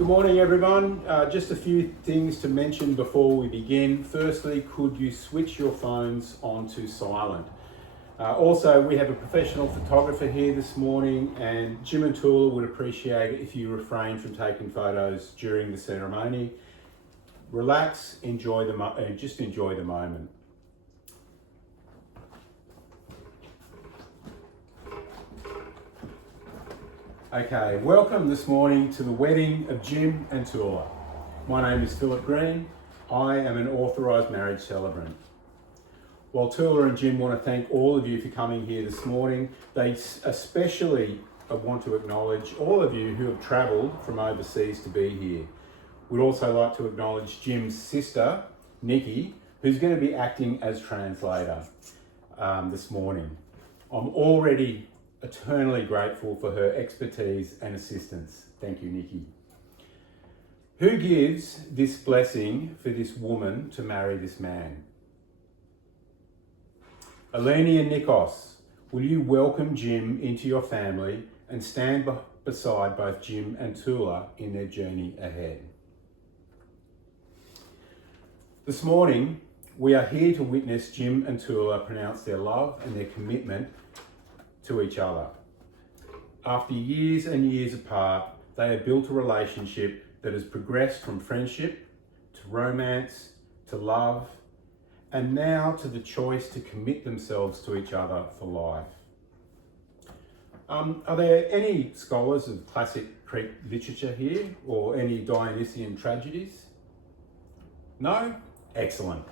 Good morning, everyone. Just a few things to mention before we begin. Firstly, could you switch your phones onto silent? Also, we have a professional photographer here this morning, and Jim and Toula would appreciate it if you refrain from taking photos during the ceremony. Relax, enjoy just enjoy the moment. Okay, welcome this morning to the wedding of Jim and Toula. My name is Philip Green. I am an authorised marriage celebrant. While Toula and Jim want to thank all of you for coming here this morning, they especially want to acknowledge all of you who have travelled from overseas to be here. We'd also like to acknowledge Jim's sister, Nikki, who's going to be acting as translator this morning. I'm already eternally grateful for her expertise and assistance. Thank you, Nikki. Who gives this blessing for this woman to marry this man? Eleni and Nikos, will you welcome Jim into your family and stand beside both Jim and Toula in their journey ahead? This morning, we are here to witness Jim and Toula pronounce their love and their commitment to each other. After years and years apart, they have built a relationship that has progressed from friendship to romance to love, and now to the choice to commit themselves to each other for life. Are there any scholars of classic Greek literature here, or any Dionysian tragedies? No? Excellent.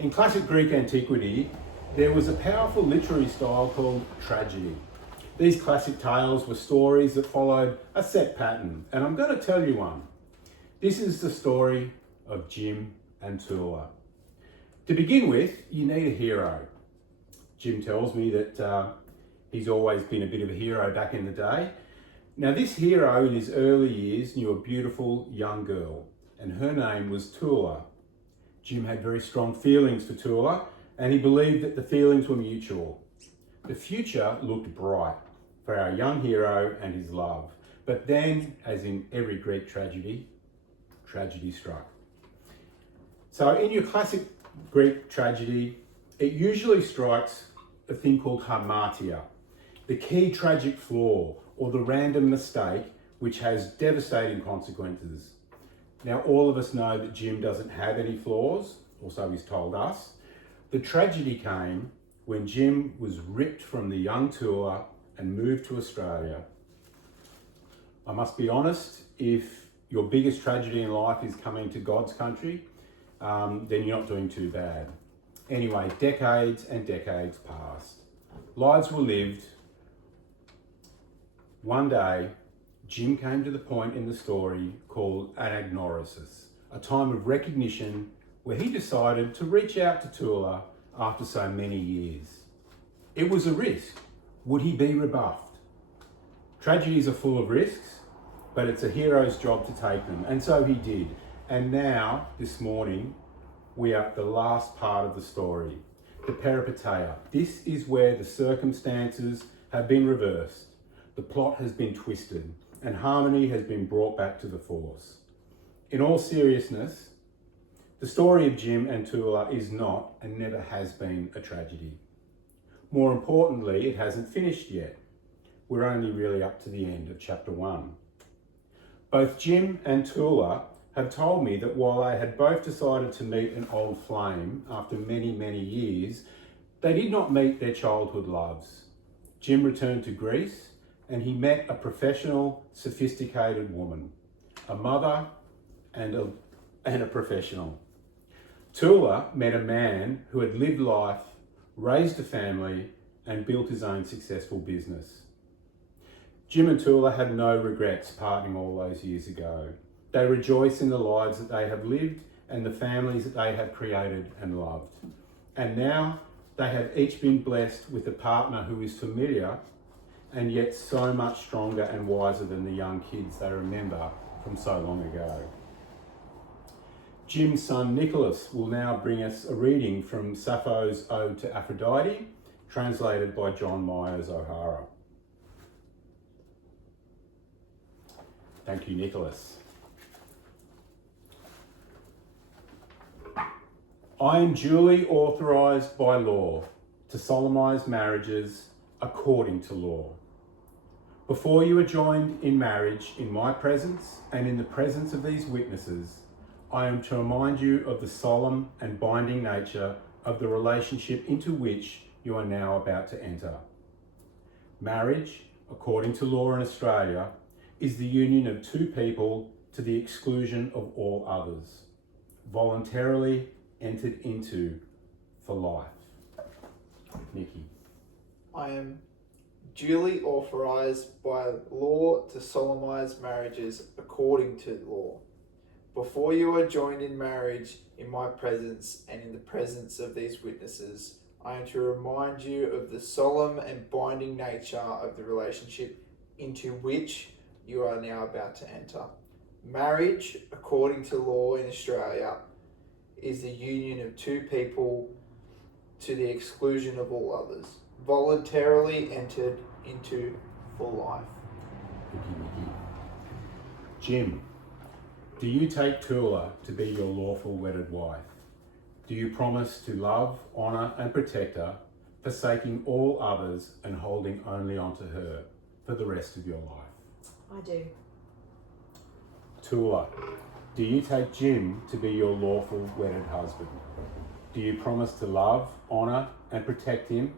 In classic Greek antiquity, there was a powerful literary style called tragedy. These classic tales were stories that followed a set pattern, and I'm going to tell you one. This is the story of Jim and Toula. To begin with, you need a hero. Jim tells me that he's always been a bit of a hero back in the day. Now, this hero in his early years knew a beautiful young girl, and her name was Toula. Jim had very strong feelings for Toula, and he believed that the feelings were mutual. The future looked bright for our young hero and his love. But then, as in every Greek tragedy, tragedy struck. So in your classic Greek tragedy, it usually strikes a thing called hamartia, the key tragic flaw or the random mistake which has devastating consequences. Now, all of us know that Jim doesn't have any flaws, or so he's told us. The tragedy came when Jim was ripped from the young Toula and moved to Australia. I must be honest, if your biggest tragedy in life is coming to God's country, then you're not doing too bad. Anyway, decades and decades passed. Lives were lived. One day, Jim came to the point in the story called anagnorisis, a time of recognition where he decided to reach out to Toula after so many years. It was a risk. Would he be rebuffed? Tragedies are full of risks, but it's a hero's job to take them, and so he did. And now, this morning, we are at the last part of the story, the peripeteia. This is where the circumstances have been reversed, the plot has been twisted, and harmony has been brought back to the force. In all seriousness, the story of Jim and Toula is not and never has been a tragedy. More importantly, it hasn't finished yet. We're only really up to the end of chapter 1. Both Jim and Toula have told me that while they had both decided to meet an old flame after many, many years, they did not meet their childhood loves. Jim returned to Greece and he met a professional, sophisticated woman, a mother and a professional. Toula met a man who had lived life, raised a family, and built his own successful business. Jim and Toula have no regrets parting all those years ago. They rejoice in the lives that they have lived and the families that they have created and loved. And now they have each been blessed with a partner who is familiar and yet so much stronger and wiser than the young kids they remember from so long ago. Jim's son Nicholas will now bring us a reading from Sappho's Ode to Aphrodite, translated by John Myers O'Hara. Thank you, Nicholas. I am duly authorised by law to solemnise marriages according to law. Before you are joined in marriage in my presence and in the presence of these witnesses, I am to remind you of the solemn and binding nature of the relationship into which you are now about to enter. Marriage, according to law in Australia, is the union of two people to the exclusion of all others, voluntarily entered into for life. Nikki. I am duly authorised by law to solemnise marriages according to law. Before you are joined in marriage in my presence and in the presence of these witnesses, I am to remind you of the solemn and binding nature of the relationship into which you are now about to enter. Marriage, according to law in Australia, is the union of two people to the exclusion of all others, voluntarily entered into for life. Nikki. Jim, do you take Toula to be your lawful wedded wife? Do you promise to love, honour and protect her, forsaking all others and holding only onto her for the rest of your life? I do. Toula, do you take Jim to be your lawful wedded husband? Do you promise to love, honour and protect him,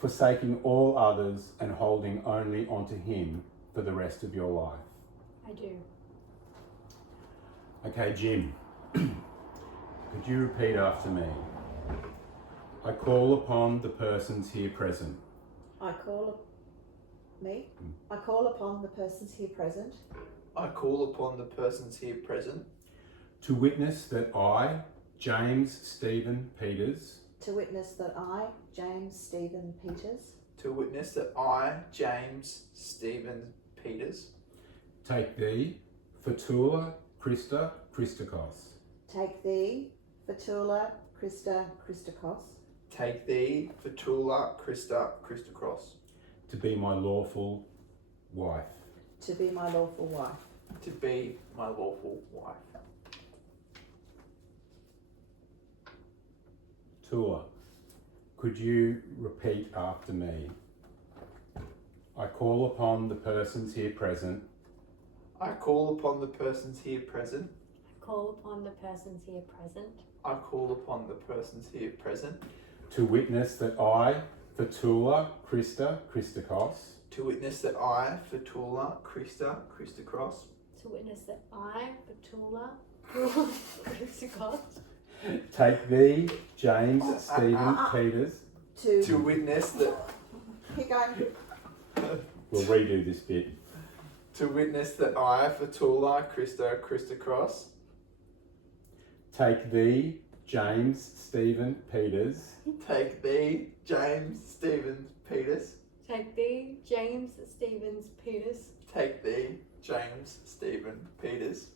forsaking all others and holding only onto him for the rest of your life? I do. Okay, Jim, could you repeat after me? I call upon the persons here present. I call upon the persons here present I call upon the persons here present to witness that I, James Stephen Peters, to witness that I, James Stephen Peters, take thee, Toula Christa Christakos, take thee, Toula Christa Christakos, take thee, Toula Christa Christakos, to be my lawful wife. to be my lawful wife. to be my lawful wife. Toula, could you repeat after me? I call upon the persons here present I call upon the persons here present Call upon the persons here present I call upon the persons here present to witness that I, Toula Christa Christakos, to witness that I, Toula Christa Christakos, to witness that I, Toula Christakos, take thee, James Stephen Peters. to witness that Keep going. We'll redo this bit. to witness that I, Toula Christa Christakos, Take thee, James Stephen Peters, take thee, James Stephen Peters, take thee, James Stevens Peters, take thee, James Stephen Peters,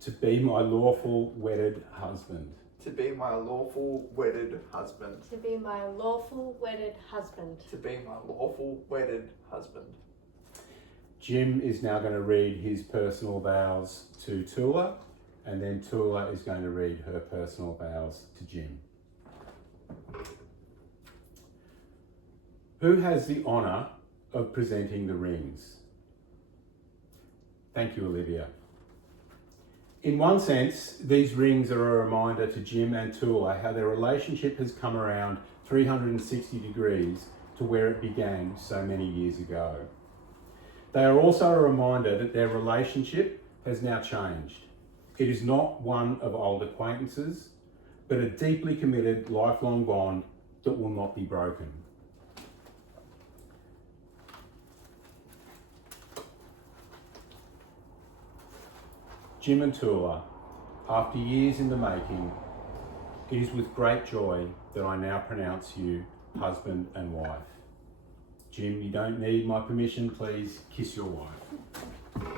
to be my lawful wedded husband. to be my lawful wedded husband, to be my lawful wedded husband. to be my lawful wedded husband. Jim is now going to read his personal vows to Toula, and then Toula is going to read her personal vows to Jim. Who has the honour of presenting the rings? Thank you, Olivia. In one sense, these rings are a reminder to Jim and Toula how their relationship has come around 360 degrees to where it began so many years ago. They are also a reminder that their relationship has now changed. It is not one of old acquaintances, but a deeply committed lifelong bond that will not be broken. Jim and Toula, after years in the making, it is with great joy that I now pronounce you husband and wife. Jim, you don't need my permission, please kiss your wife.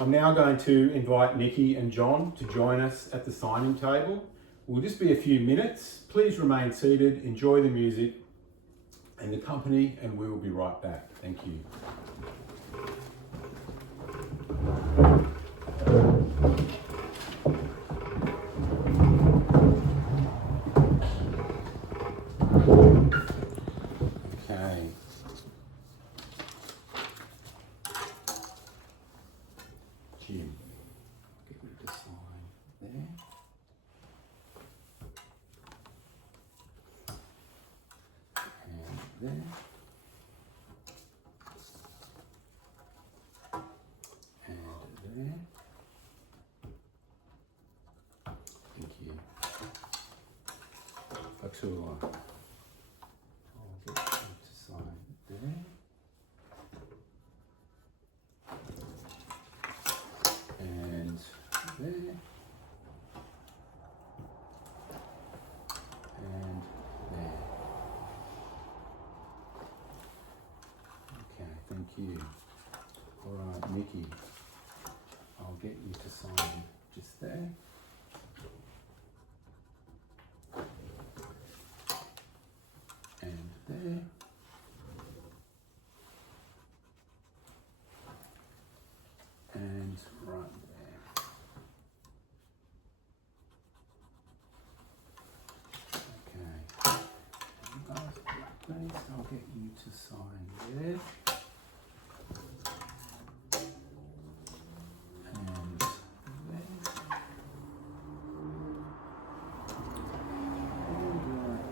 I'm now going to invite Nikki and John to join us at the signing table. We'll just be a few minutes. Please remain seated, enjoy the music and the company, and we will be right back. Thank you. Jim. Get you to sign there. And there. And there. Thank you. For Toula. I'll get you to sign there. And there. And there. Okay, thank you. Alright, Nikki, I'll get you to sign just there. And there. And right there. Okay. Last place, I'll get you to sign there. And there. And right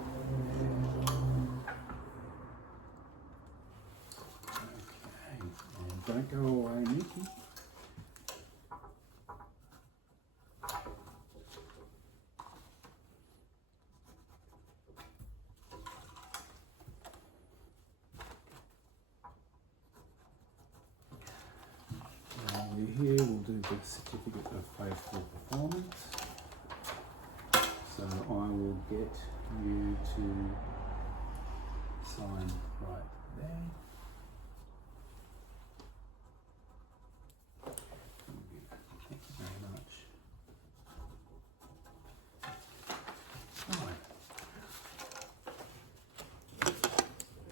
there. Okay. And don't go away, Nikki. While we're here, we'll do the certificate of faithful performance. So I will get you to sign right there. Thank you very much. Right.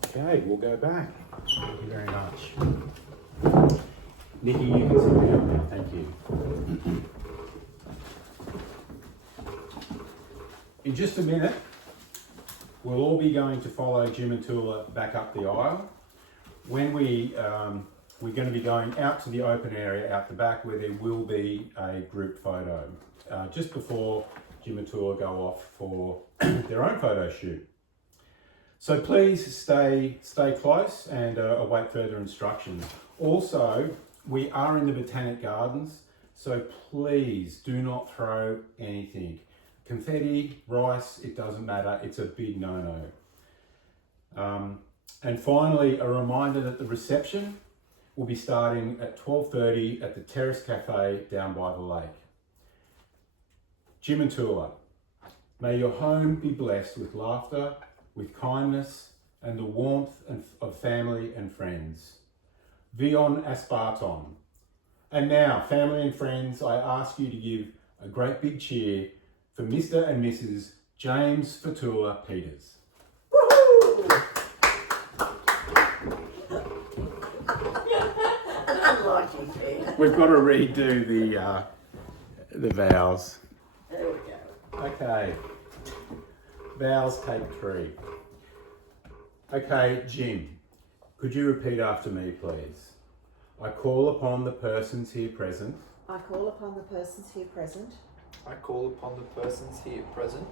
Okay, we'll go back. Thank you very much. Nikki, you can sit down now. Thank you. In just a minute, we'll all be going to follow Jim and Toula back up the aisle. When we're going to be going out to the open area out the back where there will be a group photo just before Jim and Toula go off for their own photo shoot. So please stay close and await further instructions. Also, we are in the Botanic Gardens, so please do not throw anything. Confetti, rice, it doesn't matter, it's a big no-no. And finally, a reminder that the reception will be starting at 12:30 at the Terrace Cafe down by the lake. Jim and Toula, may your home be blessed with laughter, with kindness, and the warmth of family and friends. Vion Asparton. And now, family and friends, I ask you to give a great big cheer for Mr. and Mrs. James Toula Peters. We've got to redo the vows. There we go. Okay. Vows, take 3. Okay, Jim, could you repeat after me, please? I call upon the persons here present. I call upon the persons here present I call upon the persons here present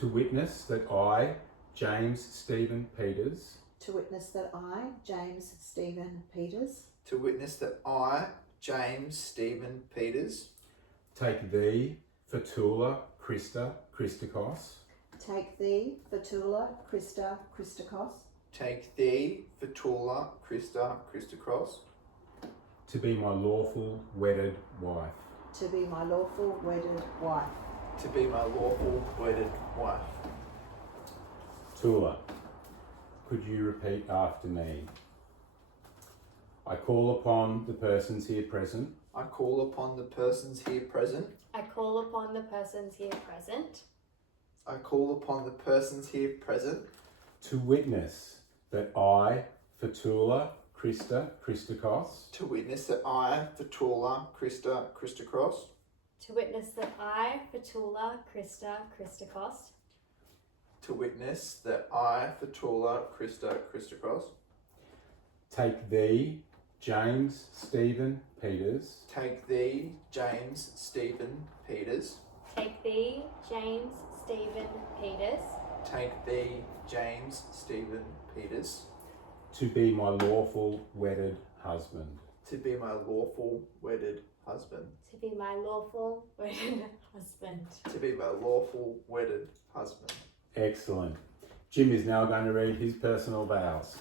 To witness that I, James Stephen Peters, to witness that I, James Stephen Peters, to witness that I, James Stephen Peters, take thee, Toula Christa Christakos, take thee, Toula Christa Christakos, take thee, Toula Christa Christakos, to be my lawful wedded wife. to be my lawful wedded wife. to be my lawful wedded wife. Toula, could you repeat after me? I call upon the persons here present I call upon the persons here present. I call upon the persons here present I call upon the persons here present to witness that I, Toula Christa Christakos, to witness that I, Toula Christa Christakos, to witness that I, Toula Christa Christakos, to witness that I, Toula Christa Christakos, take thee, James Stephen Peters, take thee, James Stephen Peters, take thee, James Stephen Peters, take thee, James Stephen Peters, to be my lawful wedded husband. to be my lawful wedded husband. to be my lawful wedded husband. To be my lawful wedded husband. Excellent. Jim is now going to read his personal vows.